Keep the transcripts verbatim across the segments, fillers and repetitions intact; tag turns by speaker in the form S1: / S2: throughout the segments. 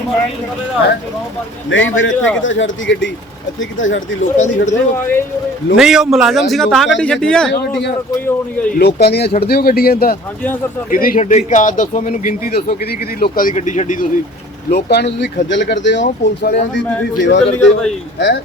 S1: ਨਹੀਂ ਫਿਰ ਇੱਥੇ ਕਿੱਦਾਂ ਛੱਡਤੀ ਗੱਡੀ, ਇੱਥੇ ਕਿੱਦਾਂ ਛੱਡਤੀ, ਲੋਕਾਂ ਦੀ ਛੱਡਦੇ ਹੋ?
S2: ਨਹੀਂ ਉਹ ਮੁਲਾਜ਼ਮ ਸੀਗਾ ਤਾਂ ਗੱਡੀ ਛੱਡੀ ਆ।
S3: ਕੋਈ ਹੋ ਨਹੀਂ ਗਈ
S1: ਲੋਕਾਂ ਦੀਆਂ ਛੱਡਦੇ ਹੋ ਗੱਡੀਆਂ ਤਾਂ?
S3: ਹਾਂਜੀ ਹਾਂ ਸਰ।
S1: ਕਿਹਦੀ ਛੱਡੇ ਕਾ ਦੱਸੋ ਮੈਨੂੰ, ਗਿਣਤੀ ਦੱਸੋ ਕਿਹਦੀ ਕਿਹਦੀ ਲੋਕਾਂ ਦੀ ਗੱਡੀ ਛੱਡੀ ਤੁਸੀਂ? ਲੋਕਾਂ ਨੂੰ ਤੁਸੀਂ ਖੱਜਲ ਕਰਦੇ ਹੋ, ਪੁਲਿਸ ਵਾਲਿਆਂ ਦੀ ਤੁਸੀਂ ਸੇਵਾ ਕਰਦੇ ਹੋ ਹੈ।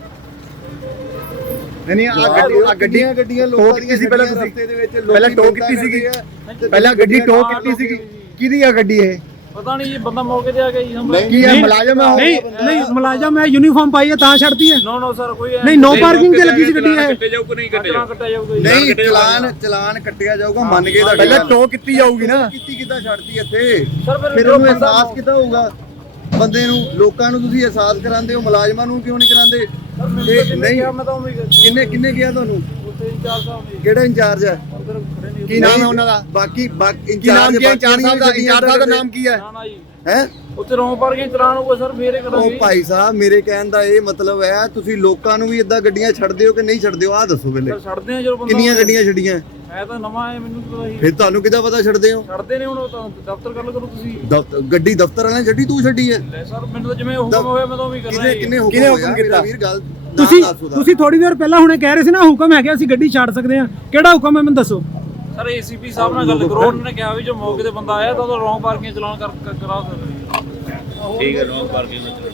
S1: ਨਹੀਂ ਆ ਗੱਡੀ ਆ ਗੱਡੀਆਂ ਗੱਡੀਆਂ ਲੋਕਾਂ ਦੀਆਂ ਸੀ ਪਹਿਲਾਂ ਤੁਸੀਂ ਰਸਤੇ ਦੇ ਵਿੱਚ
S2: ਪਹਿਲਾਂ ਟੋ ਕੀਤੀ ਸੀਗੀ, ਪਹਿਲਾਂ ਗੱਡੀ ਟੋ ਕੀਤੀ ਸੀਗੀ। ਕਿਹਦੀ ਆ ਗੱਡੀ ਇਹ?
S3: ਪਤਾ ਨਹੀਂ ਜੀ, ਬੰਦਾ ਮੌਕੇ ਤੇ ਆ ਗਿਆ ਜੀ।
S2: ਕੀ ਹੈ ਮੁਲਾਜ਼ਮ ਹੈ? ਨਹੀਂ ਨਹੀਂ ਮੁਲਾਜ਼ਮ ਹੈ, ਯੂਨੀਫਾਰਮ ਪਾਈ ਹੈ ਤਾਂ ਛੱਡਤੀ ਹੈ।
S3: ਨੋ ਨੋ ਸਰ ਕੋਈ
S2: ਨਹੀਂ ਨੋ ਪਾਰਕਿੰਗ ਤੇ ਲੱਗੀ ਸੀ ਗੱਡੀ ਇਹ।
S3: ਕੱਟਿਆ ਜਾਊਗਾ ਨਹੀਂ ਕੱਟਿਆ ਜਾਊਗਾ
S1: ਨਹੀਂ ਚਲਾਨ ਚਲਾਨ ਕੱਟਿਆ ਜਾਊਗਾ ਮੰਨ ਕੇ ਤੁਹਾਡੇ
S2: ਪਹਿਲਾਂ ਟੋ ਕੀਤੀ ਜਾਊਗੀ ਨਾ।
S1: ਕੀਤੀ ਕਿੱਦਾਂ ਛੱਡਤੀ ਇੱਥੇ?
S3: ਸਰ
S1: ਫਿਰ ਉਹਨੂੰ ਅਹਿਸਾਸ ਕਿੱਦਾਂ ਹੋਊਗਾ ਬੰਦੇ ਨੂੰ? ਲੋਕਾਂ ਨੂੰ ਤੁਸੀਂ ਅਹਿਸਾਸ ਕਰਾਉਂਦੇ ਹੋ, ਮੁਲਾਜ਼ਮਾਂ ਨੂੰ ਕਿਉਂ ਨਹੀਂ ਕਰਾਉਂਦੇ? ਨਹੀਂ
S3: ਮੈਂ ਤਾਂ ਉਮੀਦ
S1: ਕਿੰਨੇ ਕਿੰਨੇ ਗਿਆ ਤੁਹਾਨੂੰ?
S3: ਉੱਥੇ ਇੰਚਾਰਜ ਸਾਹਿਬ ਨੇ
S1: ਕਿਹੜਾ ਇੰਚਾਰਜ ਹੈ?
S3: ਅੰਦਰ ਖੜੇ ਨੇ।
S2: ਕੀ ਨਾਮ ਹੈ ਉਹਨਾਂ ਦਾ?
S1: ਬਾਕੀ ਬਾਕੀ
S2: ਕੀ ਨਾਮ ਕੀ ਹੈ ਇੰਚਾਰਜ ਸਾਹਿਬ ਦਾ? ਇੰਚਾਰਜ ਸਾਹਿਬ ਦਾ ਨਾਮ ਕੀ ਹੈ?
S3: ਨਾ ਨਾ ਜੀ,
S1: ਹੈ
S3: ਉੱਥੇ ਰੋਂਗ ਪਾਰਕਿੰਗ ਚਲਾਨ ਹੋਊਗਾ ਸਰ, ਫੇਰ ਇਹ
S1: ਉਹ
S3: ਕਰਾਂਗੇ।
S1: ਭਾਈ ਸਾਹਿਬ ਮੇਰੇ ਕਹਿਣ ਦਾ ਇਹ ਮਤਲਬ ਹੈ ਤੁਸੀਂ ਲੋਕਾਂ ਨੂੰ ਵੀ ਇਦਾਂ ਗੱਡੀਆਂ ਛੱਡਦੇ ਹੋ ਕਿ ਨਹੀਂ ਛੱਡਦੇ ਹੋ? ਆਹ ਦੱਸੋ ਪਹਿਲੇ।
S3: ਸਰ ਛੱਡਦੇ ਆ ਜਦੋਂ ਬੰਦਾ।
S1: ਕਿੰਨੀਆਂ ਗੱਡੀਆਂ ਛੱਡੀਆਂ?
S3: ਮੈਂ ਤਾਂ ਨਵਾਂ ਆਇਆ, ਮੈਨੂੰ ਕੀ ਪਤਾ ਸੀ।
S1: ਫਿਰ ਤੁਹਾਨੂੰ ਕਿੱਦਾਂ ਪਤਾ ਛੱਡਦੇ ਹੋ?
S3: ਛੱਡਦੇ ਨੇ ਹੁਣ, ਉਹ ਤਾਂ ਦਫ਼ਤਰ ਗੱਲ ਕਰੋ ਤੁਸੀਂ।
S1: ਦਫ਼ਤਰ ਗੱਡੀ ਦਫ਼ਤਰ ਵਾਲਿਆਂ ਨੇ ਛੱਡੀ, ਤੂੰ ਛੱਡੀ ਹੈ?
S3: ਲੈ ਸਰ ਮੈਨੂੰ ਤਾਂ ਜਿਵੇਂ ਹੁਕਮ ਹੋਇਆ ਮੈਂ ਤਾਂ ਉਵੇਂ ਹੀ ਕਰਨਾ
S1: ਕਿਹਨੇ
S3: ਜੀ।
S1: ਕਿੰਨੇ ਹੁਕਮ
S2: ਕਿਹਨੇ ਹੁਕਮ
S1: ਹੋਇਆ?
S2: ਕੀਤਾ?
S1: ਮੇਰਾ ਵੀਰ ਗੱਲ
S2: ਤੁਸੀਂ
S1: ਦੱਸ ਉਹਦਾ।
S2: ਤੁਸੀਂ ਥੋੜੀ ਦੇਰ ਪਹਿਲਾਂ ਹੁਣੇ ਕਹਿ ਰਹੇ ਸੀ ਨਾ ਹੁਕਮ ਹੈਗਾ ਅਸੀਂ ਗੱਡੀ ਛੱਡ ਸਕਦੇ ਹਾਂ। ਕਿਹੜਾ ਹੁਕਮ ਹੈ ਮੈਨੂੰ ਦੱਸੋ?
S3: ਸਰ ਏਸੀਪੀ ਸਾਹਿਬ ਨਾਲ ਗੱਲ ਕਰੋ, ਉਹਨਾਂ ਨੇ ਕਿਹਾ ਵੀ ਜੋ ਮੌਕੇ ਤੇ ਬੰਦਾ ਆਇਆ ਤਾਂ ਉਹਦਾ ਰੋਂਗ ਪਾਰਕਿੰਗ ਚਲਾਨ ਕਰ ਕਰਾ ਸਕਦੇ।
S4: ਠੀਕ ਹੈ, ਰੋਂਗ ਪਾਰਕਿੰਗ